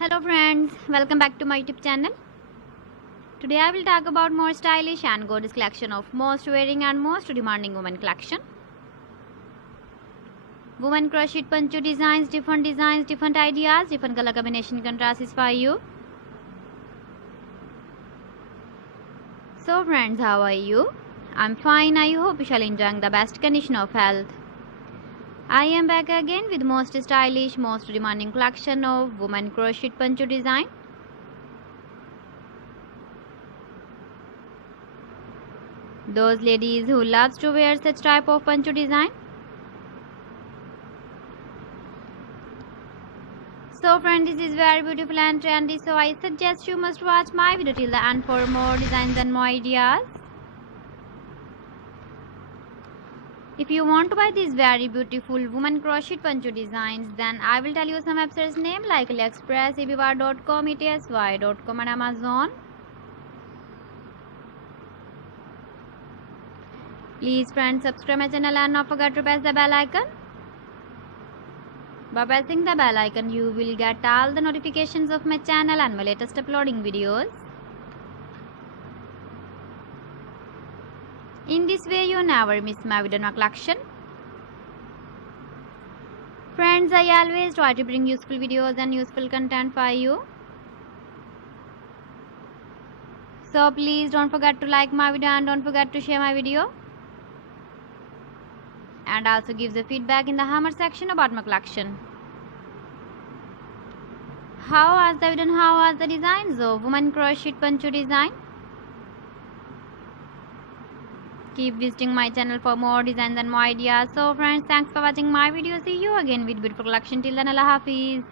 Hello friends, welcome back to my YouTube channel. Today I will talk about more stylish and gorgeous collection of most wearing and most demanding women collection. Women crochet poncho designs, different ideas, different color combination contrasts for you. So friends, how are you? I'm fine. I hope you shall enjoy the best condition of health. I am back again with most stylish, most demanding collection of women crochet poncho design. Those ladies who loves to wear such type of poncho design. So friends, this is very beautiful and trendy, so I suggest you must watch my video till the end for more designs and more ideas. If you want to buy these very beautiful woman crochet poncho designs, then I will tell you some websites name like AliExpress, eBay.com, etsy.com and Amazon. Please friends, subscribe my channel and not forget to press the bell icon. By pressing the bell icon, you will get all the notifications of my channel and my latest uploading videos. In this way, you never miss my video or collection. Friends, I always try to bring useful videos and useful content for you. So please don't forget to like my video and don't forget to share my video. And also give the feedback in the comment section about my collection. How was the video and how was the designs of woman crochet poncho design? Keep visiting my channel for more designs and more ideas. So friends, thanks for watching my video. See you again with beautiful collection. Till then, Allah Hafiz.